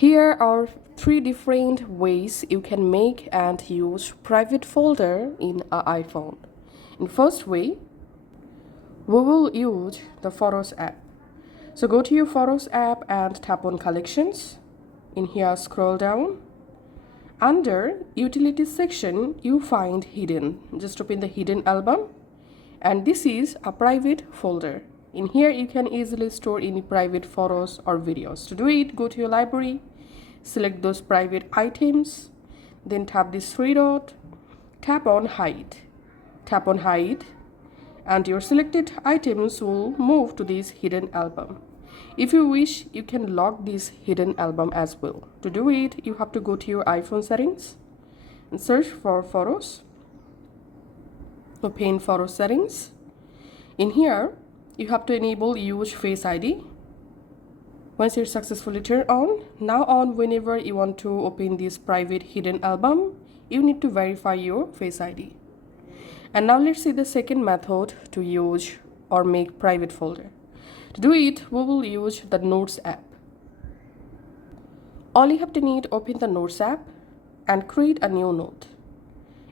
Here are three different ways you can make and use private folder in an iPhone. In first way, we will use the Photos app. So go to your Photos app and tap on Collections. In here, scroll down. Under Utilities section, you find Hidden. Just open the Hidden album. And this is a private folder. In here, you can easily store any private photos or videos. To do it, go to your library, select those private items, then tap this three dot, tap on Hide. Tap on Hide, and your selected items will move to this hidden album. If you wish, you can lock this hidden album as well. To do it, you have to go to your iPhone settings and search for Photos. Open Photo settings. In here, you have to enable Use Face ID. Once it's successfully turned on, now on whenever you want to open this private hidden album, you need to verify your Face ID. And now let's see the second method to use or make private folder. To do it, we will use the Notes app. All you have to need, open the Notes app and create a new note.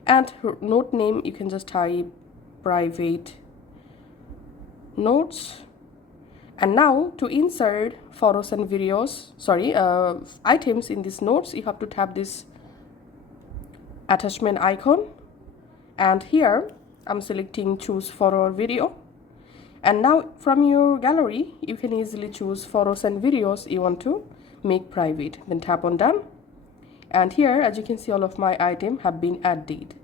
And note name, you can just type private notes. And now to insert photos and videos, items in these notes, you have to tap this attachment icon. And here I'm selecting choose photo or video. And now from your gallery, you can easily choose photos and videos you want to make private. Then tap on done. And here, as you can see, all of my items have been added.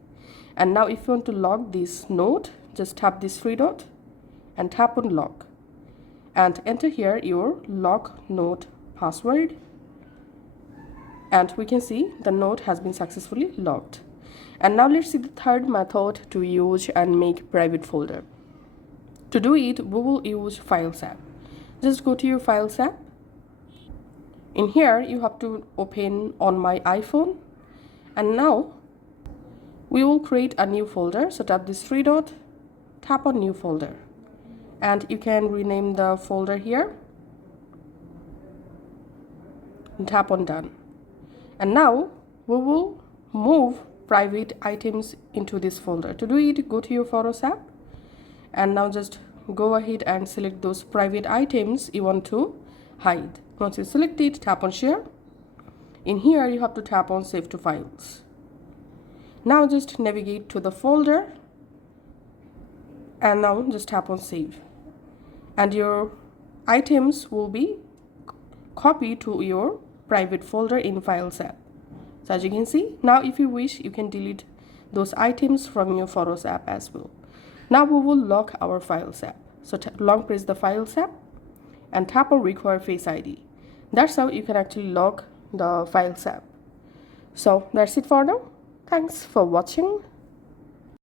And now if you want to lock this note, just tap this three dot and tap on lock. And enter here your lock note password. And we can see the note has been successfully locked. And now let's see the third method to use and make private folder. To do it, we will use Files app. Just go to your Files app. In here, you have to open on my iPhone. And now, we will create a new folder. So tap this three dot, tap on new folder. And you can rename the folder here. And tap on done. And now, we will move private items into this folder. To do it, go to your Photos app. And now just go ahead and select those private items you want to hide. Once you select it, tap on Share. In here, you have to tap on Save to Files. Now just navigate to the folder. And now just tap on Save. And your items will be copied to your private folder in Files app. So as you can see, now if you wish, you can delete those items from your Photos app as well. Now we will lock our Files app. So long press the Files app and tap on Require Face ID. That's how you can actually lock the Files app. So that's it for now. Thanks for watching.